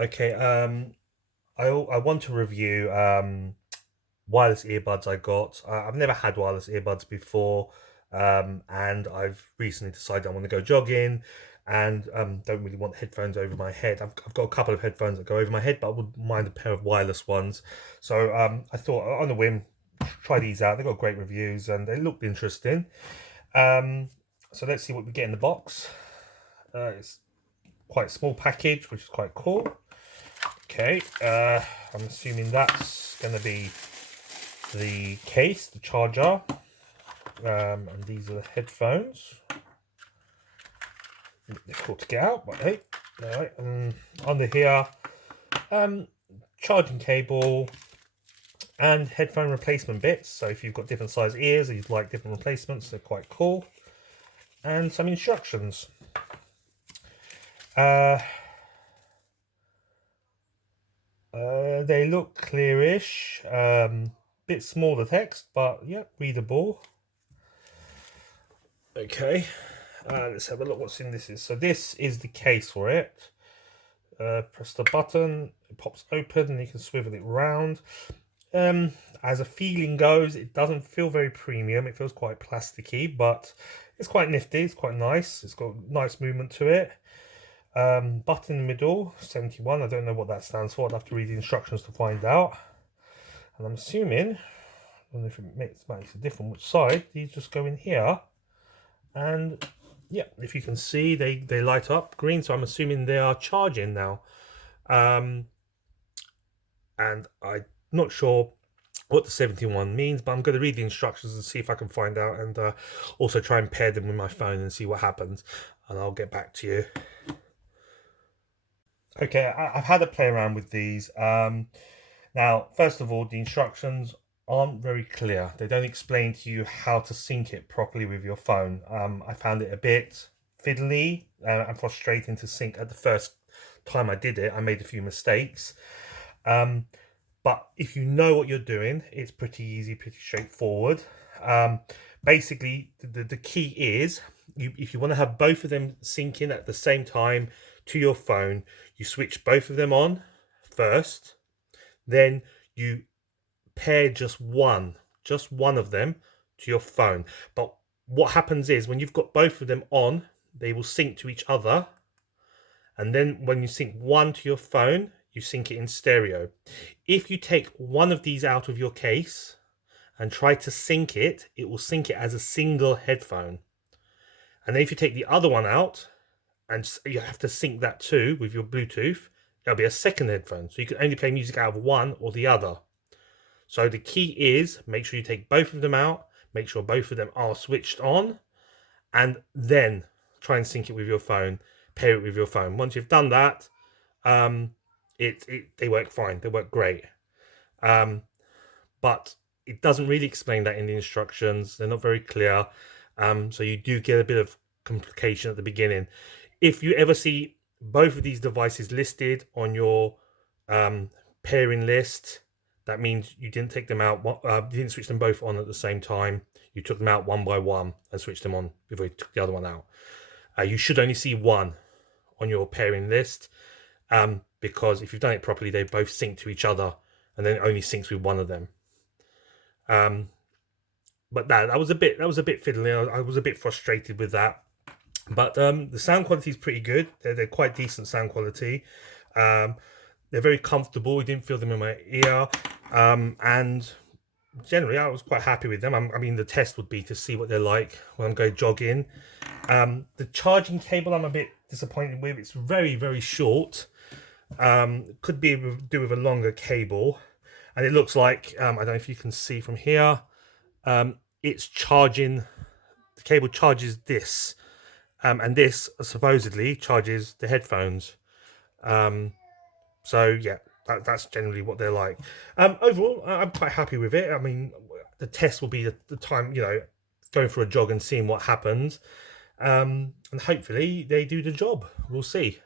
Okay, I want to review wireless earbuds I got. I've never had wireless earbuds before, and I've recently decided I want to go jogging, and don't really want headphones over my head. I've got a couple of headphones that go over my head, but I wouldn't mind a pair of wireless ones. So I thought on a whim, try these out. They got great reviews and they looked interesting. Um, so let's see what we get in the box. It's quite a small package, which is quite cool. Okay, I'm assuming that's going to be the case, the charger, and these are the headphones. Difficult to get out, but hey, all right. Under here, um, charging cable and headphone replacement bits. So if you've got different size ears or you'd like different replacements, they're quite cool. And some instructions. Uh, they look clearish. Bit small the text, but yeah, readable. Okay, let's have a look what's in this. So this is the case for it. Press the button, it pops open, and you can swivel it round. As a feeling goes, it doesn't feel very premium. It feels quite plasticky, but it's quite nifty. It's quite nice. It's got nice movement to it. Button in the middle, 71. I don't know what that stands for. I'd have to read the instructions to find out. And I'm assuming, I don't know if it makes a difference which side, these just go in here. And yeah, if you can see, they light up green, so I'm assuming they are charging now. And I'm not sure what the 71 means, but I'm going to read the instructions and see if I can find out, and also try and pair them with my phone and see what happens, and I'll get back to you. Okay, I've had a play around with these. Now, first of all, the instructions aren't very clear. They don't explain to you how to sync it properly with your phone. I found it a bit fiddly and frustrating to sync at the first time I did it. I made a few mistakes. But if you know what you're doing, it's pretty easy, pretty straightforward. Basically, the key is if you want to have both of them syncing at the same time to your phone, you switch both of them on first, then you pair just one of them to your phone. But what happens is when you've got both of them on, they will sync to each other. And then when you sync one to your phone, you sync it in stereo. If you take one of these out of your case and try to sync it, it will sync it as a single headphone. And then if you take the other one out and you have to sync that too with your Bluetooth, it'll be a second headphone. So you can only play music out of one or the other. So the key is make sure you take both of them out, make sure both of them are switched on, and then try and sync it with your phone, pair it with your phone. Once you've done that, they work fine. They work great. But it doesn't really explain that in the instructions. They're not very clear. So you do get a bit of complication at the beginning. If you ever see both of these devices listed on your pairing list, that means you didn't take them out, you didn't switch them both on at the same time. You took them out one by one and switched them on before you took the other one out. You should only see one on your pairing list, because if you've done it properly, they both sync to each other, and then it only syncs with one of them. But that was a bit fiddly. I was a bit frustrated with that. But the sound quality is pretty good. They're quite decent sound quality. They're very comfortable. You didn't feel them in my ear, and generally I was quite happy with them. I mean, the test would be to see what they're like when I'm going jogging. The charging cable I'm a bit disappointed with. It's very short. Could be do with a longer cable, and it looks like I don't know if you can see from here. It's charging. The cable charges this, and this supposedly charges the headphones. So yeah, that's generally what they're like. Overall, I'm quite happy with it. I mean, the test will be the time, going for a jog and seeing what happens. And hopefully they do the job. We'll see.